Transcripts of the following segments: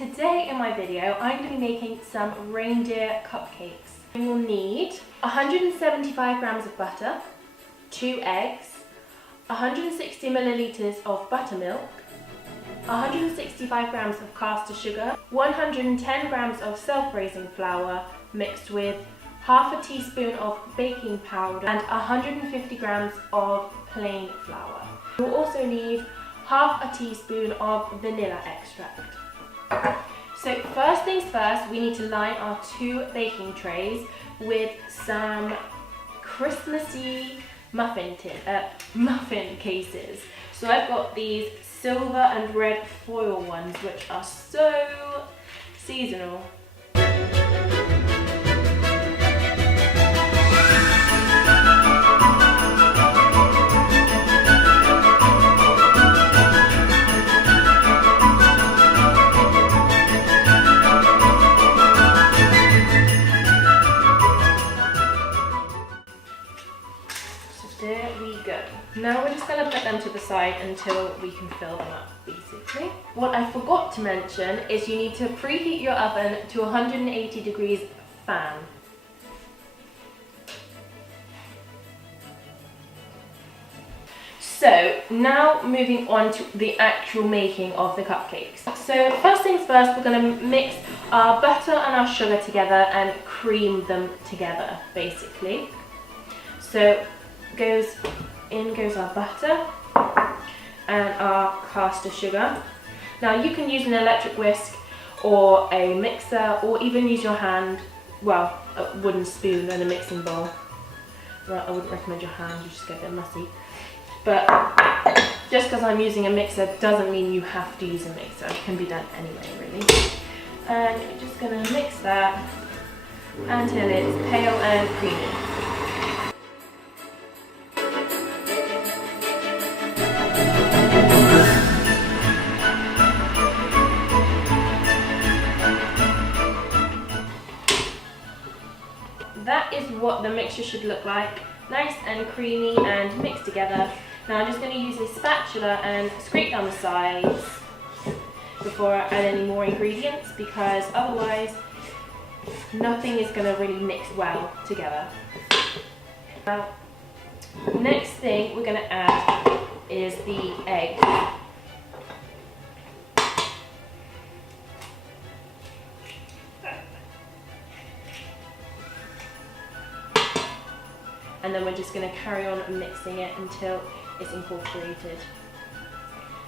Today in my video I'm going to be making some reindeer cupcakes. We will need 175 grams of butter, 2 eggs, 160 milliliters of buttermilk, 165 grams of caster sugar, 110 grams of self-raising flour mixed with half a teaspoon of baking powder and 150 grams of plain flour. You will also need half a teaspoon of vanilla extract. So first things first, we need to line our 2 baking trays with some Christmassy muffin cases. So I've got these silver and red foil ones, which are so seasonal. There we go. Now we're just going to put them to the side until we can fill them up, basically. What I forgot to mention is you need to preheat your oven to 180 degrees fan. So now moving on to the actual making of the cupcakes. So first things first, we're going to mix our butter and our sugar together and cream them together, basically. So goes our butter and our caster sugar. Now you can use an electric whisk or a mixer, or even use your hand, well, a wooden spoon and a mixing bowl. Well, I wouldn't recommend your hand, you just get a bit messy. But just because I'm using a mixer doesn't mean you have to use a mixer. It can be done anyway, really. And you're just going to mix that until it's pale and creamy. That is what the mixture should look like, nice and creamy and mixed together. Now I'm just going to use a spatula and scrape down the sides before I add any more ingredients, because otherwise nothing is going to really mix well together. Now, next thing we're going to add is the egg. And then we're just going to carry on mixing it until it's incorporated.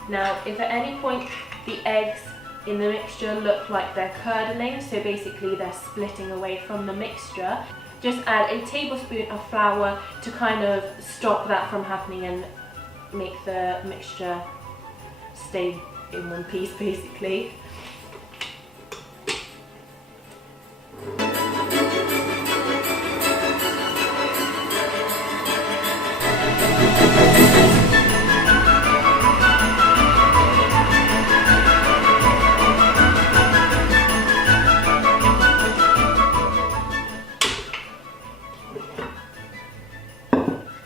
Now, if at any point the eggs in the mixture look like they're curdling, so basically they're splitting away from the mixture, just add a tablespoon of flour to kind of stop that from happening and make the mixture stay in one piece, basically.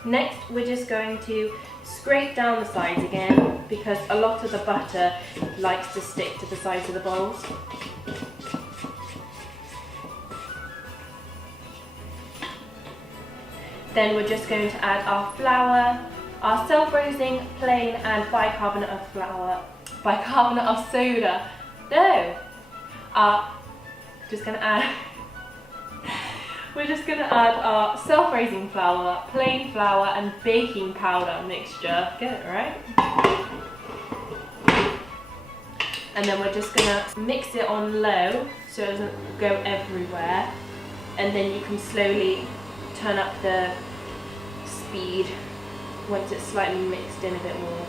Next, we're just going to scrape down the sides again, because a lot of the butter likes to stick to the sides of the bowls. Then we're just going to add our flour, our self-raising plain and bicarbonate of soda. No! We're just going to add our self-raising flour, plain flour and baking powder mixture. Get it right? And then we're just going to mix it on low so it doesn't go everywhere. And then you can slowly turn up the speed once it's slightly mixed in a bit more.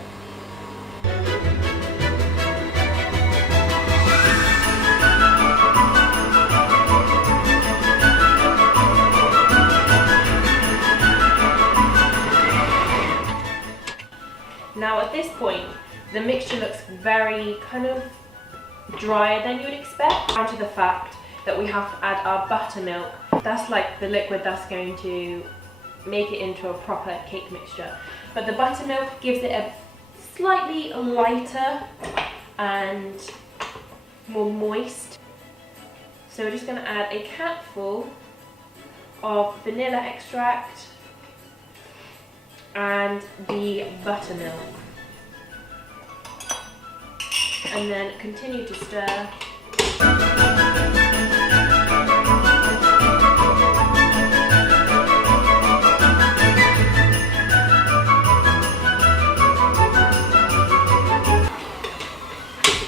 Now at this point, the mixture looks very kind of drier than you would expect, down to the fact that we have to add our buttermilk. That's like the liquid that's going to make it into a proper cake mixture. But the buttermilk gives it a slightly lighter and more moist. So we're just going to add a capful of vanilla extract and the buttermilk. And then continue to stir.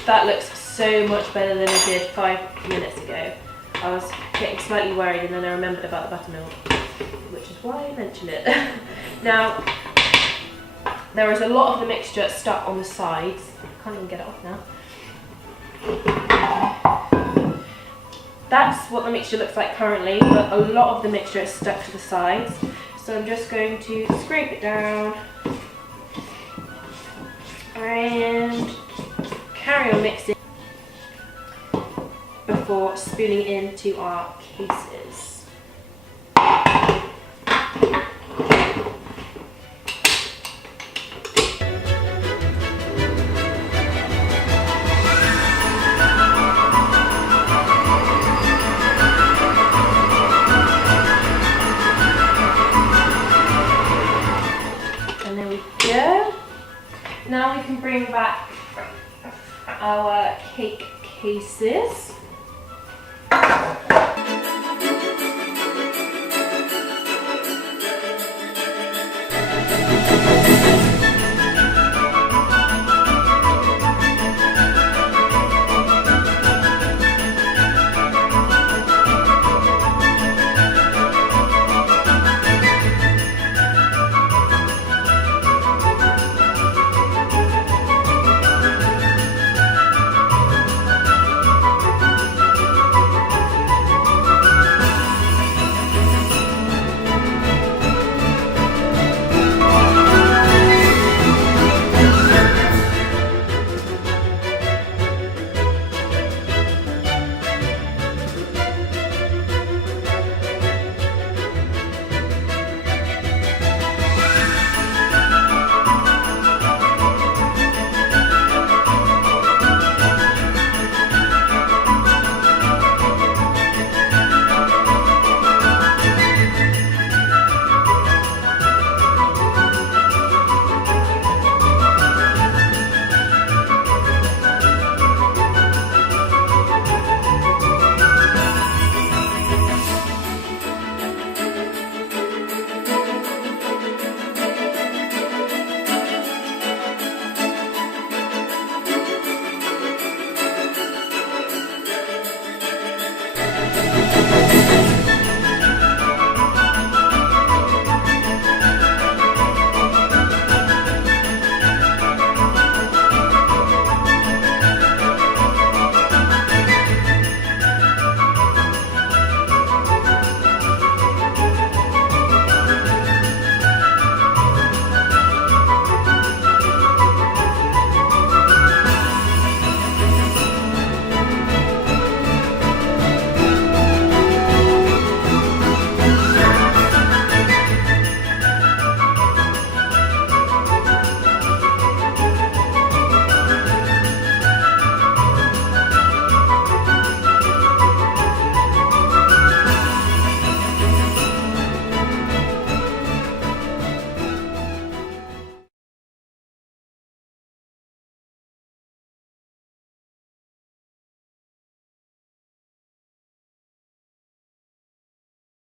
That looks so much better than it did 5 minutes ago. I was getting slightly worried and then I remembered about the buttermilk, which is why I mentioned it. Now, there is a lot of the mixture stuck on the sides. I can't even get it off now. That's what the mixture looks like currently, but a lot of the mixture is stuck to the sides. So I'm just going to scrape it down and carry on mixing before spooning into our cases. And there we go. Now we can bring back our cake cases.